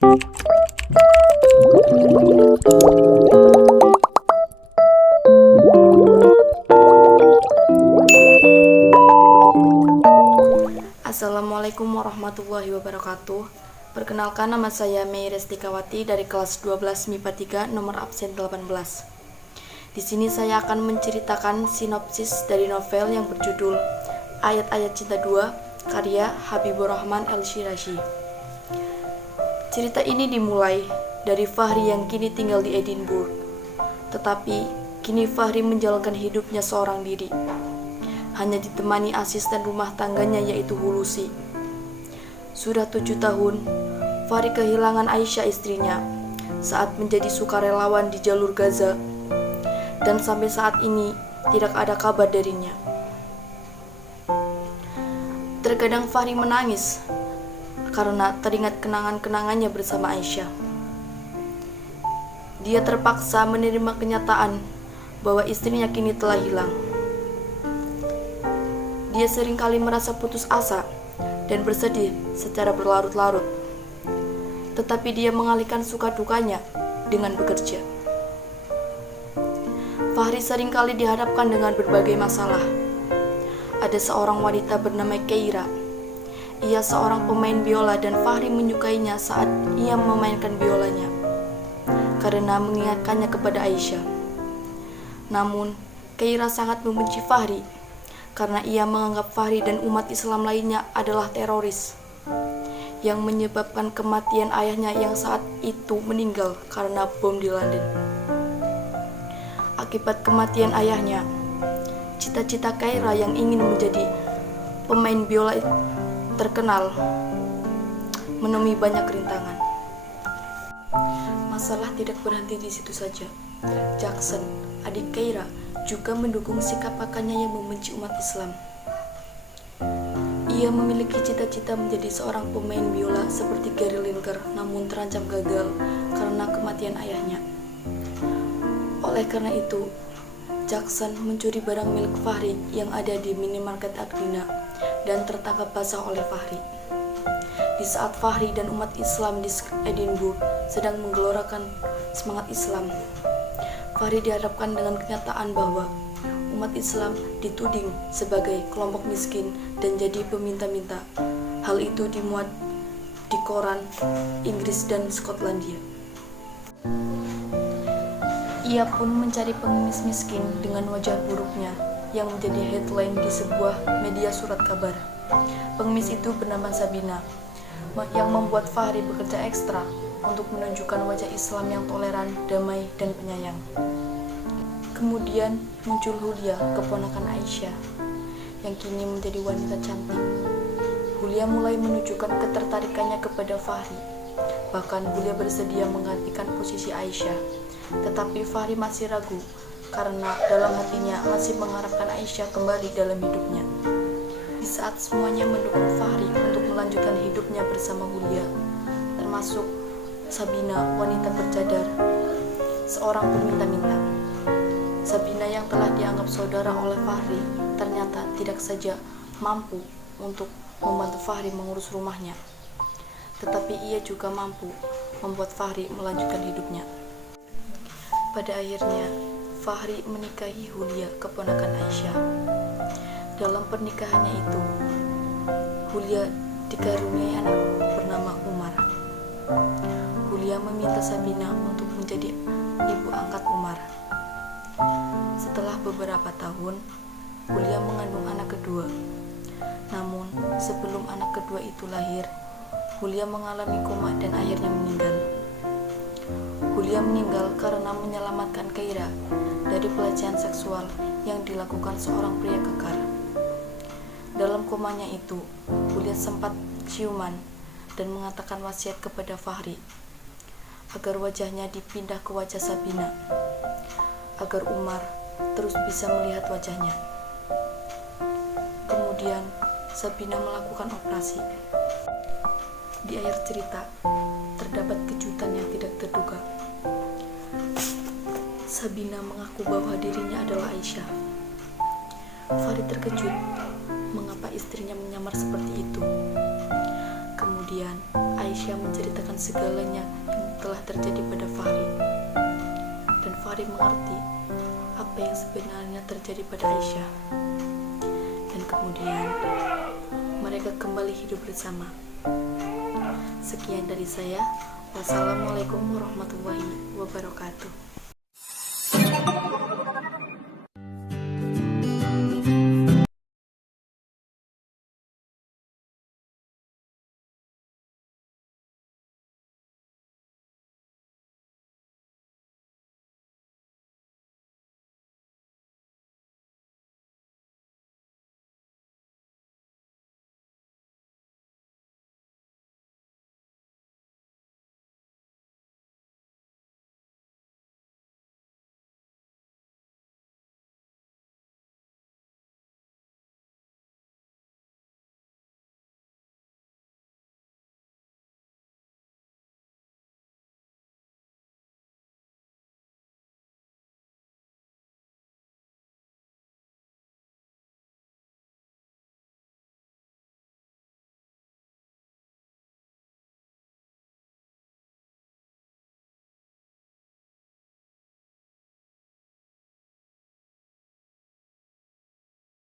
Assalamualaikum warahmatullahi wabarakatuh. Perkenalkan, nama saya Mei Restikawati dari kelas 12 MIPA 3 nomor absen 18. Di sini saya akan menceritakan sinopsis dari novel yang berjudul Ayat-Ayat Cinta 2 karya Habibur Rahman El-Shirazi. Cerita ini dimulai dari Fahri yang kini tinggal di Edinburgh. Tetapi kini Fahri menjalankan hidupnya seorang diri, hanya ditemani asisten rumah tangganya yaitu Hulusi. Sudah 7 tahun, Fahri kehilangan Aisyah istrinya saat menjadi sukarelawan di jalur Gaza, dan sampai saat ini tidak ada kabar darinya. Terkadang Fahri menangis karena teringat kenangan-kenangannya bersama Aisyah. Dia terpaksa menerima kenyataan bahwa istrinya kini telah hilang. Dia seringkali merasa putus asa dan bersedih secara berlarut-larut. Tetapi dia mengalihkan suka dukanya dengan bekerja. Fahri seringkali dihadapkan dengan berbagai masalah. Ada seorang wanita bernama Keira. Ia seorang pemain biola dan Fahri menyukainya saat ia memainkan biolanya karena mengingatkannya kepada Aisyah. Namun, Keira sangat membenci Fahri karena ia menganggap Fahri dan umat Islam lainnya adalah teroris yang menyebabkan kematian ayahnya yang saat itu meninggal karena bom di London. Akibat kematian ayahnya, cita-cita Keira yang ingin menjadi pemain biola terkenal menemui banyak rintangan. Masalah tidak berhenti di situ saja. Jackson, adik Keira, juga mendukung sikap kakaknya yang membenci umat Islam. Ia memiliki cita-cita menjadi seorang pemain biola seperti Gary Lineker, namun terancam gagal karena kematian ayahnya. Oleh karena itu, Jackson mencuri barang milik Fahri yang ada di minimarket Ardina dan tertangkap basah oleh Fahri. Di saat Fahri dan umat Islam di Edinburgh sedang menggelorakan semangat Islam, Fahri dihadapkan dengan kenyataan bahwa umat Islam dituding sebagai kelompok miskin dan jadi peminta-minta. Hal itu dimuat di koran Inggris dan Skotlandia. Ia pun mencari pengemis miskin dengan wajah buruknya yang menjadi headline di sebuah media surat kabar. Pengemis itu bernama Sabina, yang membuat Fahri bekerja ekstra untuk menunjukkan wajah Islam yang toleran, damai, dan penyayang. Kemudian muncul Hulia, keponakan Aisyah, yang kini menjadi wanita cantik. Hulia mulai menunjukkan ketertarikannya kepada Fahri. Bahkan Hulia bersedia menggantikan posisi Aisyah. Tetapi Fahri masih ragu karena dalam hatinya masih mengharapkan Aisyah kembali dalam hidupnya. Di saat semuanya mendukung Fahri untuk melanjutkan hidupnya bersama Hulia, termasuk Sabina, wanita bercadar, seorang peminta-minta. Sabina yang telah dianggap saudara oleh Fahri ternyata tidak saja mampu untuk membantu Fahri mengurus rumahnya, tetapi ia juga mampu membuat Fahri melanjutkan hidupnya. Pada akhirnya, Fahri menikahi Hulia, keponakan Aisyah. Dalam pernikahannya itu, Hulia dikaruniai anak bernama Umar. Hulia meminta Sabina untuk menjadi ibu angkat Umar. Setelah beberapa tahun, Hulia mengandung anak kedua. Namun, sebelum anak kedua itu lahir, Hulia mengalami koma dan akhirnya meninggal. Hulia meninggal karena menyelamatkan Keira dari pelecehan seksual yang dilakukan seorang pria kekar. Dalam komanya itu, Hulia sempat ciuman dan mengatakan wasiat kepada Fahri agar wajahnya dipindah ke wajah Sabina, agar Umar terus bisa melihat wajahnya. Kemudian Sabina melakukan operasi. Di akhir cerita, terdapat kejutan yang tidak terduga. Sabina mengaku bahwa dirinya adalah Aisyah. Fahri terkejut mengapa istrinya menyamar seperti itu. Kemudian Aisyah menceritakan segalanya yang telah terjadi pada Fahri. Dan Fahri mengerti apa yang sebenarnya terjadi pada Aisyah. Dan kemudian mereka kembali hidup bersama. Sekian dari saya. Wassalamualaikum warahmatullahi wabarakatuh.